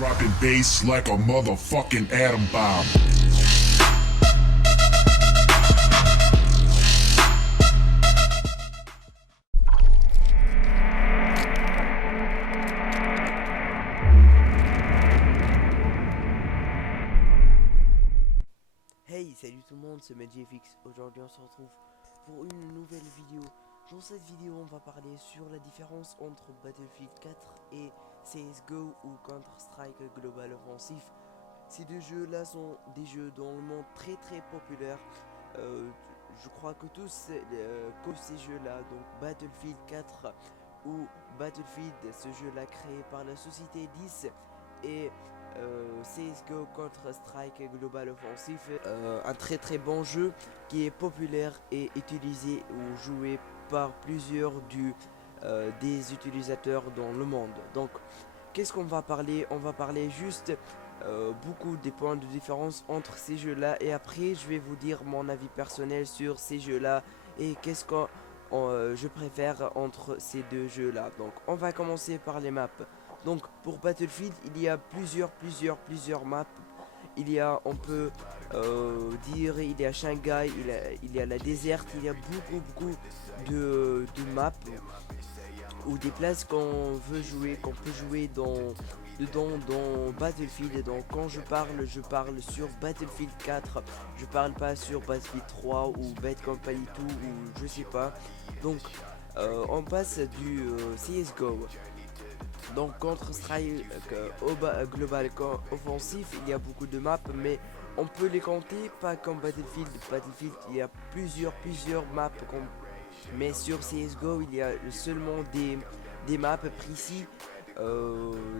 Dropping bass like a motherfucking atom bomb. Hey, salut tout le monde, c'est MedJFX. Aujourd'hui on se retrouve pour une nouvelle vidéo. Dans cette vidéo on va parler sur la différence entre Battlefield 4 et CSGO ou Counter-Strike Global Offensive. Ces deux jeux là sont des jeux dans le monde très populaires. Je crois que tous connaissent ces jeux là, donc Battlefield 4 ou Battlefield, ce jeu là créé par la société 10, et CSGO Counter-Strike Global Offensive, un très bon jeu qui est populaire et utilisé ou joué par plusieurs des utilisateurs dans le monde. Donc qu'est-ce qu'on va parler? On va parler juste beaucoup des points de différence entre ces jeux là, et après je vais vous dire mon avis personnel sur ces jeux là et qu'est-ce que je préfère entre ces deux jeux là. Donc on va commencer par les maps. Donc pour Battlefield il y a plusieurs maps. Il y a, on peut dire, il y a Shanghai, il y a la déserte, il y a beaucoup de maps ou des places qu'on veut jouer, qu'on peut jouer dans Battlefield. Et donc quand je parle sur Battlefield 4, je parle pas sur Battlefield 3 ou Bad Company 2 ou je sais pas. Donc on passe du CSGO. Donc Counter-Strike Global Offensive, il y a beaucoup de maps, mais on peut les compter, pas comme Battlefield. Battlefield, il y a plusieurs maps, mais sur CSGO, il y a seulement des maps précis,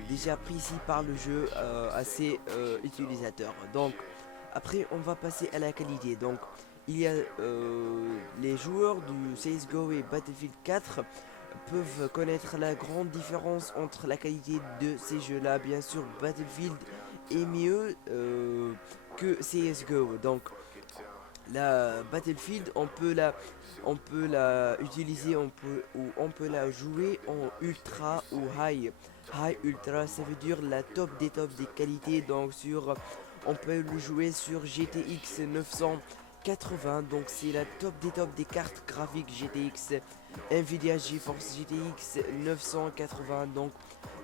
déjà précis par le jeu à ses utilisateurs. Donc après, on va passer à la qualité. Donc il y a les joueurs du CSGO et Battlefield 4 peuvent connaître la grande différence entre la qualité de ces jeux là. Bien sûr Battlefield est mieux que CSGO. Donc la Battlefield on peut la utiliser, on peut la jouer en ultra ou high ultra, ça veut dire la top des qualités. Donc on peut le jouer sur GTX 980, donc c'est la top des cartes graphiques GTX, Nvidia GeForce GTX 980. Donc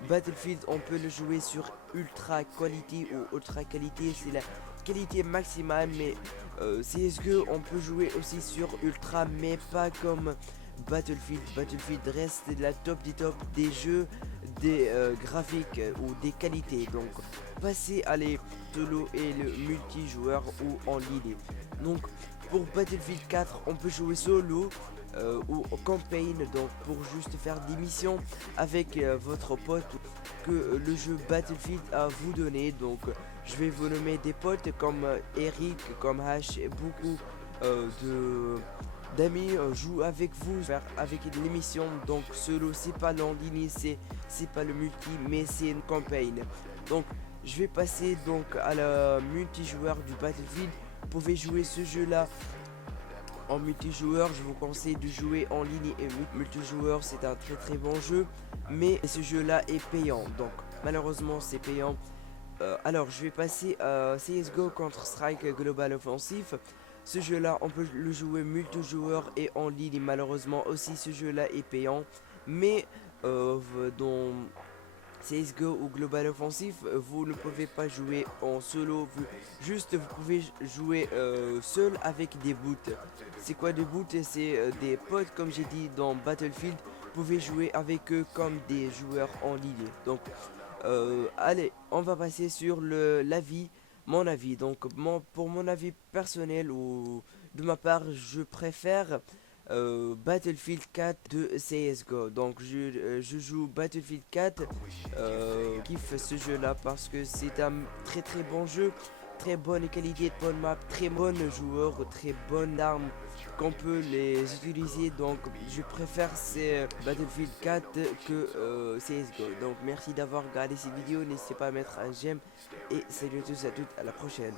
Battlefield on peut le jouer sur ultra qualité ou ultra qualité, c'est la qualité maximale. Mais CSGO on peut jouer aussi sur ultra, mais pas comme Battlefield. Battlefield reste la top des jeux, des graphiques ou des qualités. Donc passer à les solo et le multijoueur ou en ligne. Donc pour Battlefield 4 on peut jouer solo ou campaign, donc pour juste faire des missions avec votre pote que le jeu Battlefield a vous donné. Donc je vais vous nommer des potes comme Eric, comme H, et beaucoup d'amis jouent avec vous avec l'émission. Donc solo, c'est pas l'en ligne, c'est pas le multi, mais c'est une campagne. Donc je vais passer donc à la multijoueur du Battlefield. Vous pouvez jouer ce jeu là en multijoueur. Je vous conseille de jouer en ligne et multijoueur, c'est un très bon jeu, mais ce jeu là est payant, donc malheureusement c'est payant. Alors je vais passer à CSGO Counter-Strike Global Offensive. Ce jeu là on peut le jouer multijoueur et en ligne. Malheureusement aussi ce jeu là est payant, mais dans CSGO ou Global Offensive vous ne pouvez pas jouer en solo, juste vous pouvez jouer seul avec des boots. C'est quoi des boots? C'est des potes, comme j'ai dit dans Battlefield. Vous pouvez jouer avec eux comme des joueurs en ligne. Donc allez, on va passer sur mon avis. Donc pour mon avis personnel ou de ma part, je préfère Battlefield 4 de CSGO. Donc je joue Battlefield 4, kiffe ce jeu là parce que c'est un très bon jeu, très bonne qualité de bonne map, très bonne joueur, très bonne arme qu'on peut les utiliser. Donc je préfère Battlefield 4 que CSGO. Donc merci d'avoir regardé cette vidéo, n'hésitez pas à mettre un j'aime et salut à tous et à toutes, à la prochaine.